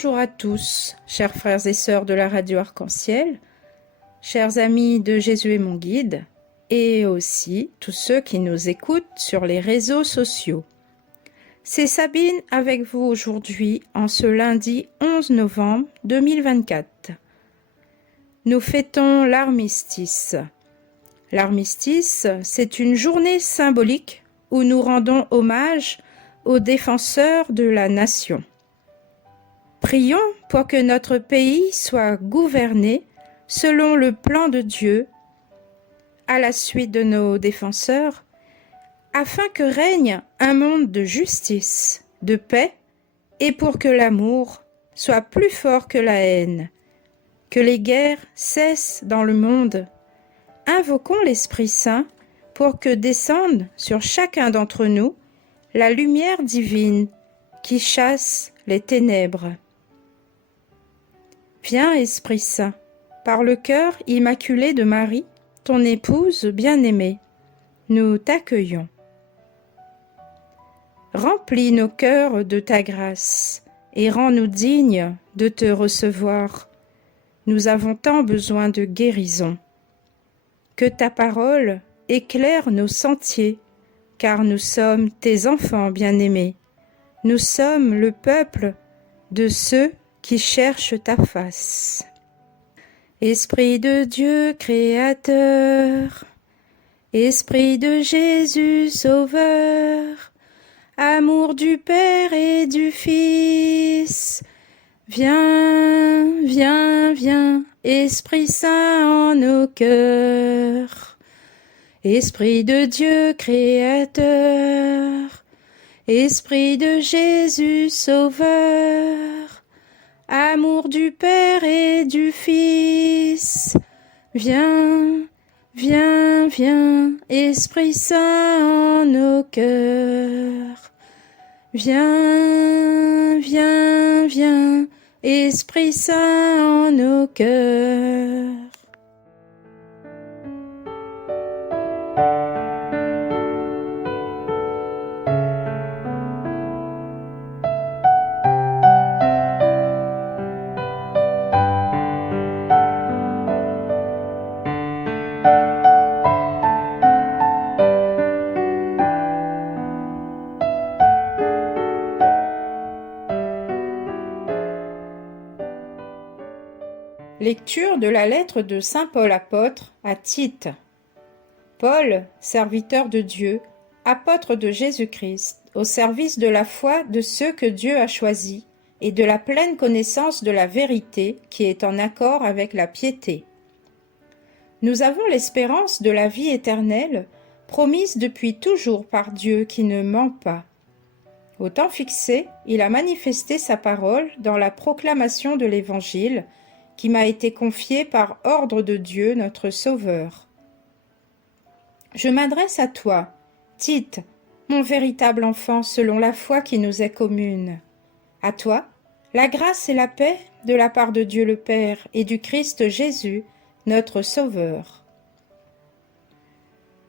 Bonjour à tous, chers frères et sœurs de la radio Arc-en-Ciel, chers amis de Jésus est mon guide, et aussi tous ceux qui nous écoutent sur les réseaux sociaux. C'est Sabine avec vous aujourd'hui en ce lundi 11 novembre 2024. Nous fêtons l'armistice. L'armistice, c'est une journée symbolique où nous rendons hommage aux défenseurs de la nation. Prions pour que notre pays soit gouverné selon le plan de Dieu, à la suite de nos défenseurs, afin que règne un monde de justice, de paix, et pour que l'amour soit plus fort que la haine, que les guerres cessent dans le monde. Invoquons l'Esprit Saint pour que descende sur chacun d'entre nous la lumière divine qui chasse les ténèbres. Viens, Esprit Saint, par le cœur immaculé de Marie, ton épouse bien-aimée, nous t'accueillons. Remplis nos cœurs de ta grâce et rends-nous dignes de te recevoir. Nous avons tant besoin de guérison. Que ta parole éclaire nos sentiers, car nous sommes tes enfants bien-aimés. Nous sommes le peuple de ceux qui cherchent ta face. Esprit de Dieu créateur, Esprit de Jésus sauveur, amour du Père et du Fils, viens, viens, viens, Esprit Saint en nos cœurs. Esprit de Dieu créateur, Esprit de Jésus sauveur, amour du Père et du Fils, viens, viens, viens, Esprit Saint en nos cœurs. Viens, viens, viens, Esprit Saint en nos cœurs. Lecture de la lettre de saint Paul apôtre à Tite. Paul, serviteur de Dieu, apôtre de Jésus-Christ, au service de la foi de ceux que Dieu a choisis et de la pleine connaissance de la vérité qui est en accord avec la piété. Nous avons l'espérance de la vie éternelle, promise depuis toujours par Dieu qui ne ment pas. Au temps fixé, il a manifesté sa parole dans la proclamation de l'Évangile, qui m'a été confié par ordre de Dieu notre Sauveur. Je m'adresse à toi, Tite, mon véritable enfant selon la foi qui nous est commune. À toi, la grâce et la paix de la part de Dieu le Père et du Christ Jésus, notre Sauveur.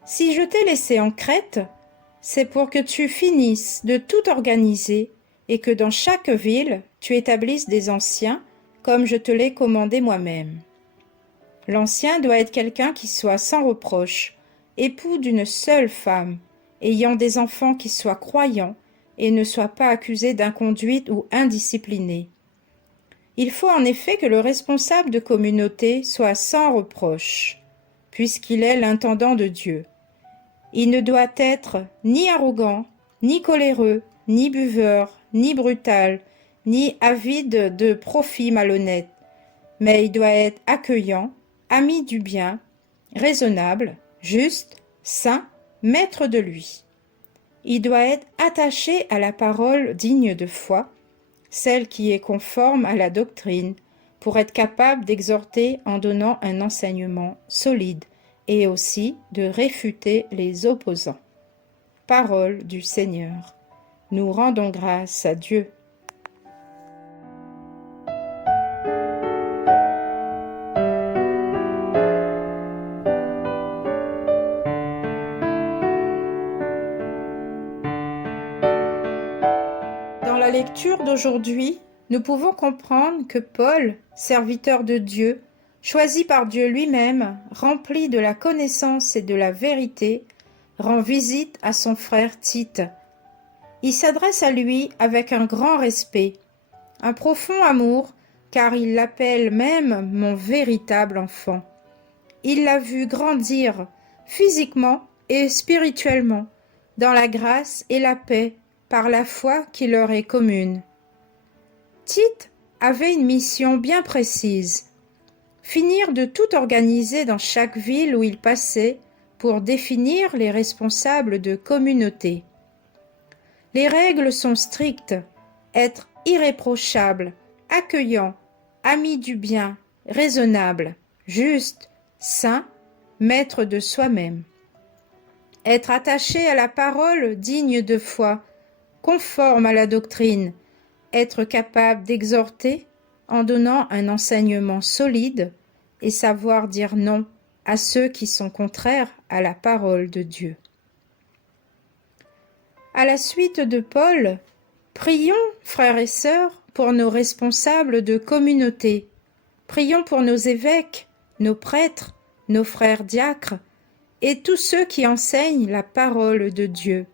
Si je t'ai laissé en Crète, c'est pour que tu finisses de tout organiser et que dans chaque ville tu établisses des anciens, comme je te l'ai commandé moi-même. L'ancien doit être quelqu'un qui soit sans reproche, époux d'une seule femme, ayant des enfants qui soient croyants et ne soient pas accusés d'inconduite ou indisciplinés. Il faut en effet que le responsable de communauté soit sans reproche, puisqu'il est l'intendant de Dieu. Il ne doit être ni arrogant, ni coléreux, ni buveur, ni brutal, ni avide de profit malhonnête, mais il doit être accueillant, ami du bien, raisonnable, juste, saint, maître de lui. Il doit être attaché à la parole digne de foi, celle qui est conforme à la doctrine, pour être capable d'exhorter en donnant un enseignement solide et aussi de réfuter les opposants. Parole du Seigneur. Nous rendons grâce à Dieu. Dans la lecture d'aujourd'hui, nous pouvons comprendre que Paul, serviteur de Dieu, choisi par Dieu lui-même, rempli de la connaissance et de la vérité, rend visite à son frère Tite. Il s'adresse à lui avec un grand respect, un profond amour, car il l'appelle même mon véritable enfant. Il l'a vu grandir physiquement et spirituellement, dans la grâce et la paix, par la foi qui leur est commune. Tite avait une mission bien précise, finir de tout organiser dans chaque ville où il passait pour définir les responsables de communauté. Les règles sont strictes, être irréprochable, accueillant, ami du bien, raisonnable, juste, saint, maître de soi-même. Être attaché à la parole digne de foi, conforme à la doctrine, être capable d'exhorter en donnant un enseignement solide et savoir dire non à ceux qui sont contraires à la parole de Dieu. À la suite de Paul, prions, frères et sœurs, pour nos responsables de communauté. Prions pour nos évêques, nos prêtres, nos frères diacres et tous ceux qui enseignent la parole de Dieu.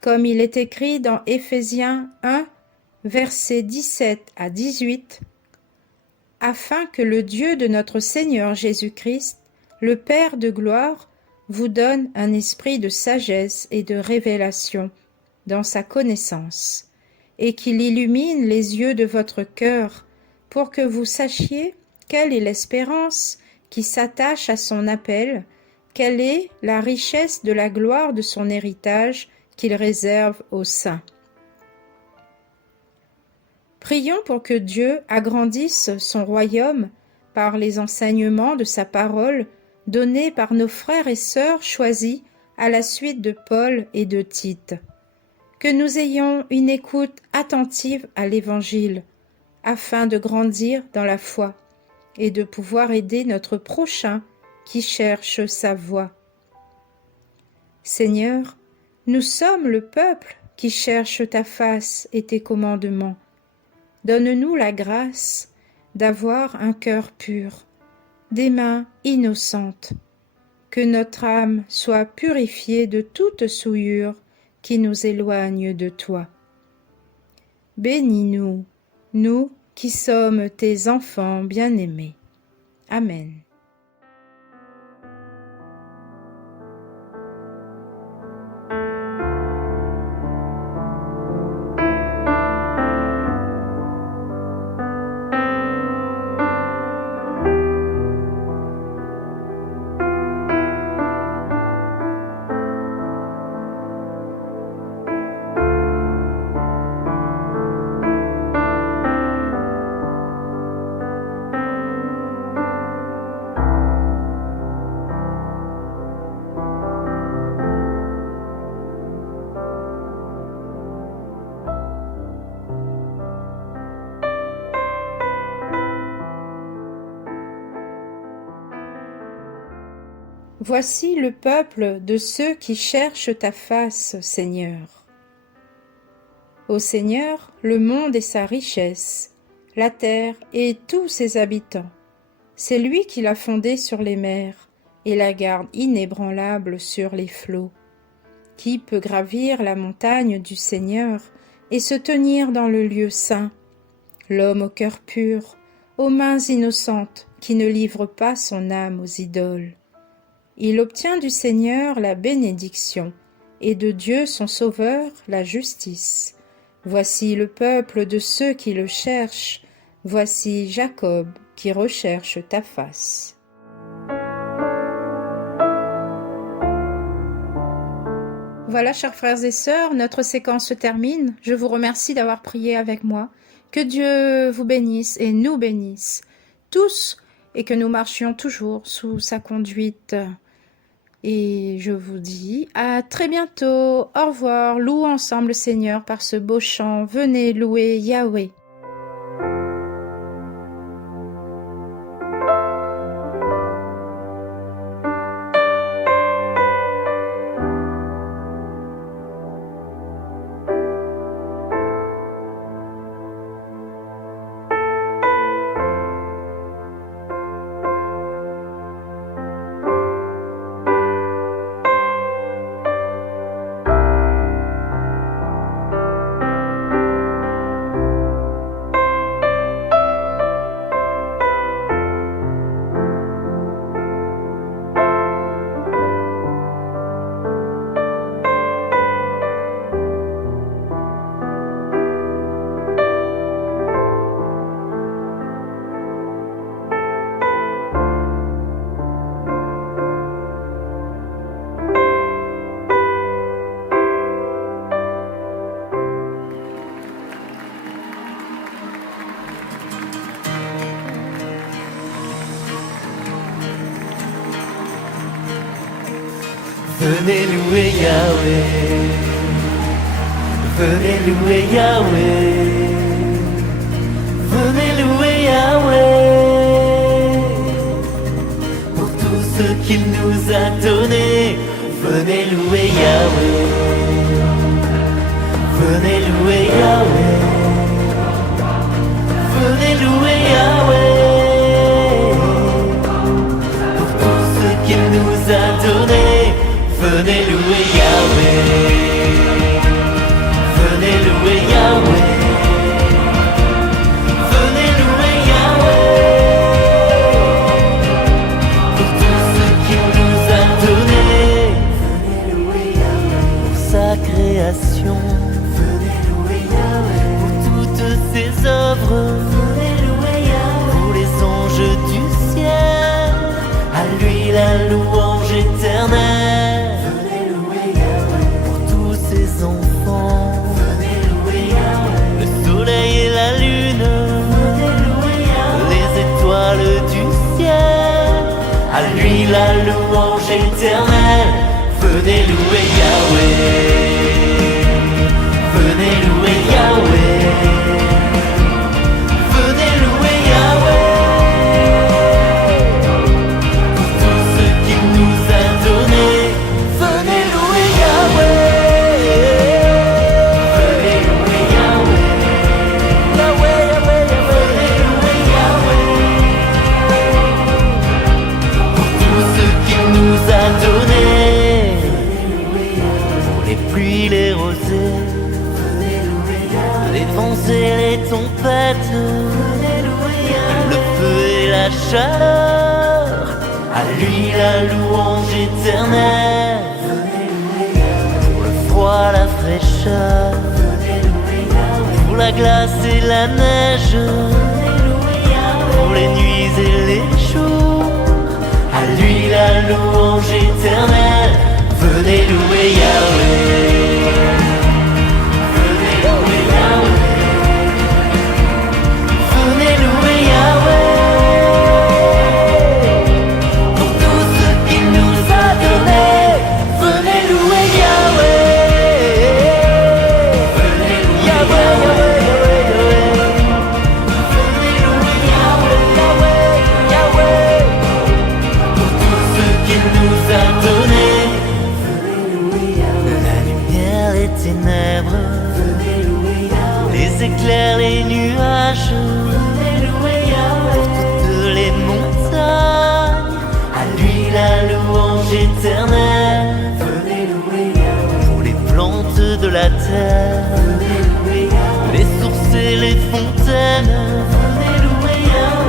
Comme il est écrit dans Éphésiens 1, versets 17 à 18, afin que le Dieu de notre Seigneur Jésus-Christ, le Père de gloire, vous donne un esprit de sagesse et de révélation dans sa connaissance, et qu'il illumine les yeux de votre cœur, pour que vous sachiez quelle est l'espérance qui s'attache à son appel, quelle est la richesse de la gloire de son héritage qu'il réserve aux saints. Prions pour que Dieu agrandisse son royaume par les enseignements de sa parole donnés par nos frères et sœurs choisis à la suite de Paul et de Tite. Que nous ayons une écoute attentive à l'Évangile, afin de grandir dans la foi et de pouvoir aider notre prochain qui cherche sa voie. Seigneur, nous sommes le peuple qui cherche ta face et tes commandements. Donne-nous la grâce d'avoir un cœur pur, des mains innocentes, que notre âme soit purifiée de toute souillure qui nous éloigne de toi. Bénis-nous, nous qui sommes tes enfants bien-aimés. Amen. Voici le peuple de ceux qui cherchent ta face, Seigneur. Ô Seigneur, le monde et sa richesse, la terre et tous ses habitants. C'est lui qui l'a fondée sur les mers et la garde inébranlable sur les flots. Qui peut gravir la montagne du Seigneur et se tenir dans le lieu saint? L'homme au cœur pur, aux mains innocentes, qui ne livre pas son âme aux idoles. Il obtient du Seigneur la bénédiction, et de Dieu son Sauveur la justice. Voici le peuple de ceux qui le cherchent, voici Jacob qui recherche ta face. Voilà, chers frères et sœurs, notre séquence se termine. Je vous remercie d'avoir prié avec moi. Que Dieu vous bénisse et nous bénisse tous, et que nous marchions toujours sous sa conduite. Et je vous dis à très bientôt. Au revoir. Louons ensemble le Seigneur par ce beau chant. Venez louer Yahweh. Venez louer Yahweh. Venez louer Yahweh. Venez louer Yahweh. Pour tout ce qu'il nous a donné. Venez louer Yahweh. Venez louer Yahweh. Venez louer Yahweh. Pour tout ce qu'il nous a donné. Venez louer Yahweh. Venez louer Yahweh. Venez louer Yahweh. Pour tout ce qu'il nous a donné. Venez louer Yahweh. Pour sa création. Venez louer Yahweh. Pour toutes ses œuvres. Venez louer Yahweh. Pour les anges du ciel. À lui la louange éternelle. Enfants, venez louer Yahweh. Le soleil et la lune, venez louer Yahweh. Les étoiles du ciel, à lui la louange éternelle. Venez louer Yahweh. Venez louer Yahweh. Venez louer Yahweh. Pour tout ce qu'il nous a donné. Venez louer Yahweh. Les rosées, les vents et les tempêtes, le feu et la chaleur, à lui la louange éternelle. Pour le froid, la fraîcheur, pour la glace et la neige, pour les nuits et les jours, à lui la louange éternelle. Venez louer Yahweh. Venez louer Yahweh. Venez louer Yahweh. Pour tout ce qu'il nous a donné. Venez louer Yahweh. Venez louer Yahweh, Yahweh, Yahweh. Venez louer Yahweh, Yahweh, Yahweh. Pour tout ce qu'il nous a donné. Ténèbres, les éclairs, les nuages, pour toutes les montagnes, à lui la louange éternelle. Pour les plantes de la terre, les sources et les fontaines,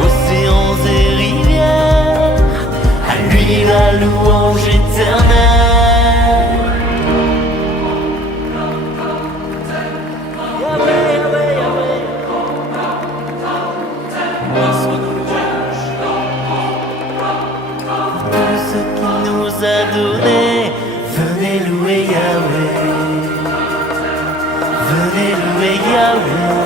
océans et rivières, à lui la louange éternelle. Donné. Venez louer Yahweh. Venez louer Yahweh.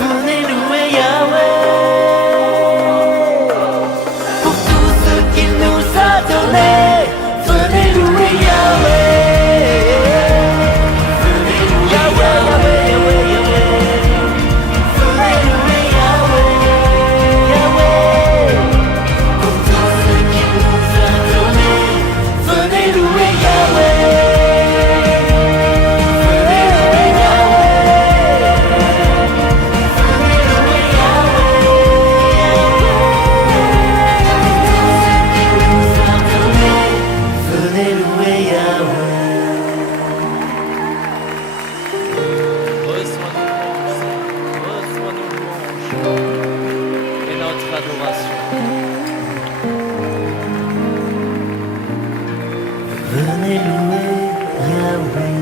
Venez louer Yahweh. Pour tout ce qu'il nous a donné. Venez louer Yahweh. Venez louer Yahweh, Yahweh, Yahweh, Yahweh. Venez louer Yahweh, Yahweh. Pour tout ce qu'il nous a donné. Venez louer Yahweh. Venez louer Yahweh. Venez louer Yahweh. Pour tout ce qu'il nous a donné. Venez louer Yahweh. Reçois nos louanges et notre adoration. Venez louer Yahweh.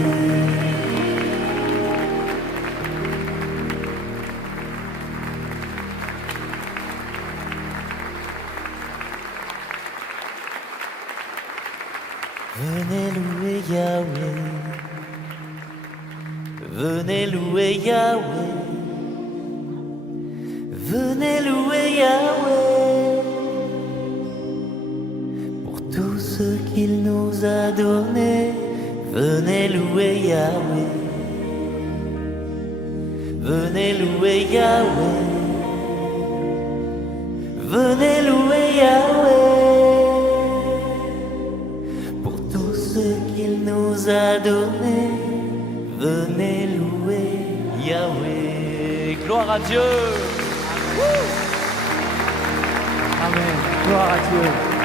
Venez louer Yahweh. Venez louer Yahweh. Venez louer Yahweh pour tout ce qu'il louer Yahweh. Venez louer Yahweh. Venez louer Yahweh pour tout ce qu'il nous a donné. Venez louer Yahweh. Gloire à Dieu. Amen. Gloire à Dieu.